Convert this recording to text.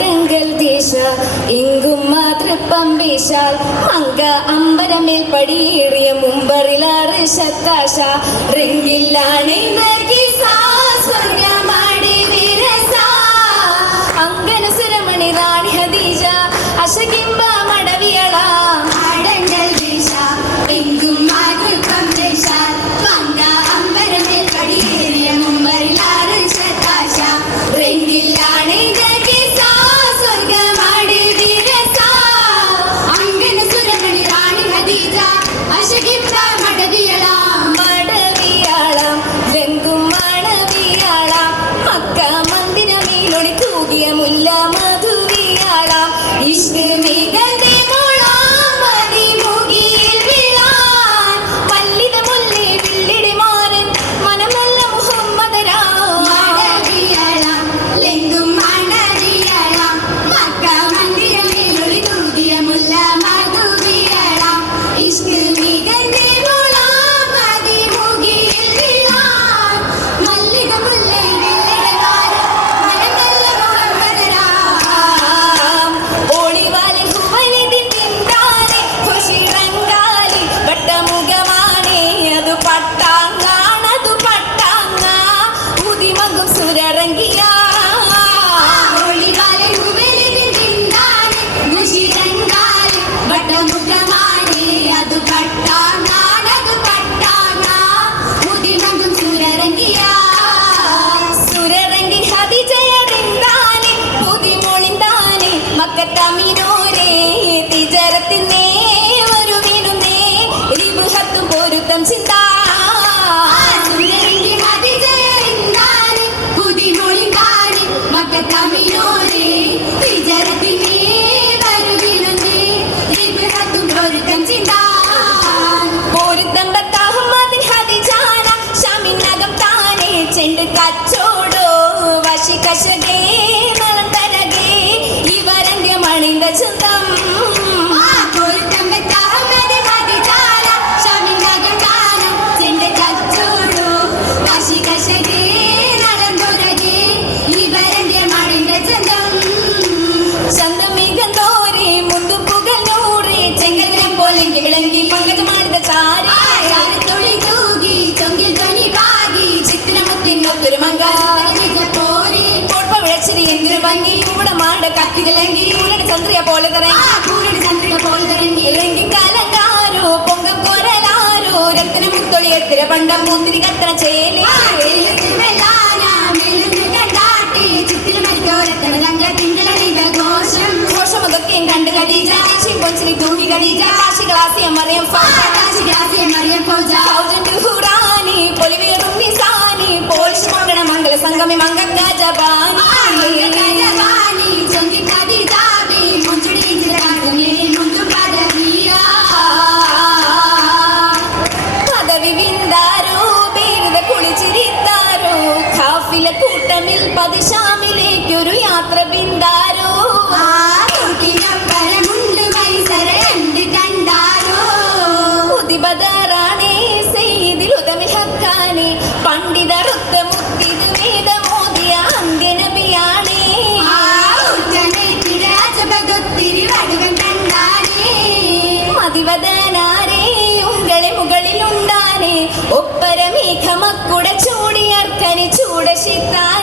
കാട്ടുങ്കൽ ദിശ എങ്കും മാതൃപ്പമ്പീശാൽ മങ്ക അമ്പരമേൽ പടിയേറിയ മുമ്പറിലാറ് ശത്താശ. റിങ്കില്ലാണേ നഗിസാ ഇലങ്കി കൂലടി ചന്ദ്രിയ പോലെ തരങ്ങി കൂലടി ചന്ദ്രിയ പോലെ തരങ്ങി ഇലങ്കി കലങ്കാരോ പൊങ്കം കൊരലാരോ രക്തന മുത്തൊളി എത്തിര പണ്ടം മുന്തിരി കത്തന ചേലി. കണ്ട് കടീജ. തൂക്കി കടീജ. കാശി ഗ്ലാസിയ മറിയം ഫൗജ. കാശി ഗ്ലാസിയ മറിയം ഫൗജ. ഫൗജൻ പതിശാമിലേക്കൊരു യാത്ര പിന്താരോ? ഒപ്പരമേഖമക്കുട സെയ്തിൽ ചൂടിയർക്കന് ചൂടശിത്താൻ